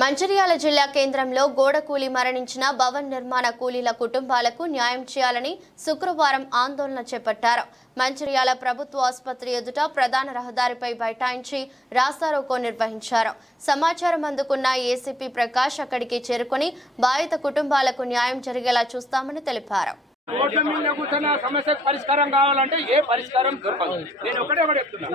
మంచిర్యాల జిల్లా కేంద్రంలో గోడ కూలి మరణించిన భవన్ నిర్మాణ కూలీల కుటుంబాలకు న్యాయం చేయాలని శుక్రవారం ఆందోళన చేపట్టారు. మంచిర్యాల ప్రభుత్వ ఆసుపత్రి ఎదుట ప్రధాన రహదారిపై బైఠాయించి రాస్తారోకో నిర్వహించారు. సమాచారం అందుకున్న ఏసీపీ ప్రకాష్ అక్కడికి చేరుకుని బాధిత కుటుంబాలకు న్యాయం జరిగేలా చూస్తామని తెలిపారు. రోడ్ల మీద కూర్చొని ఆ సమస్యకు పరిష్కారం కావాలంటే ఏ పరిష్కారం దొరకదు. నేను ఒకటే ఒకటి చెప్తున్నా.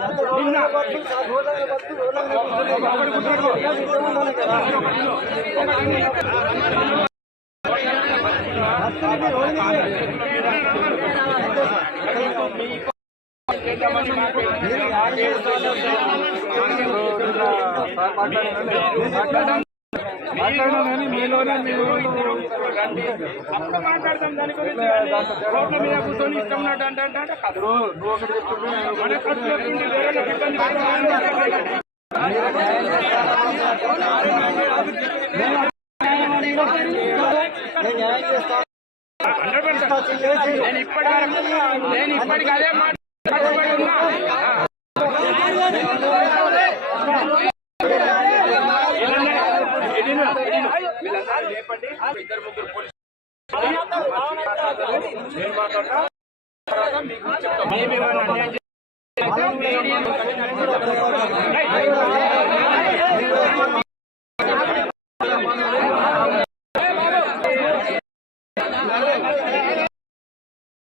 అప్పుడు దాని గురించి రోడ్ల మీద కూర్చొని ఇష్టం ఉన్నట్టు అంటే అంటే. మన ఇబ్బంది. నేను ఇప్పటి వరకు నేను ఇప్పటికి అదే మాట లేపండి ఇద్దరు ముగ్గురు పోలీసు నేను మాట్లాడతా తర్వాత మీకు చెప్తాం.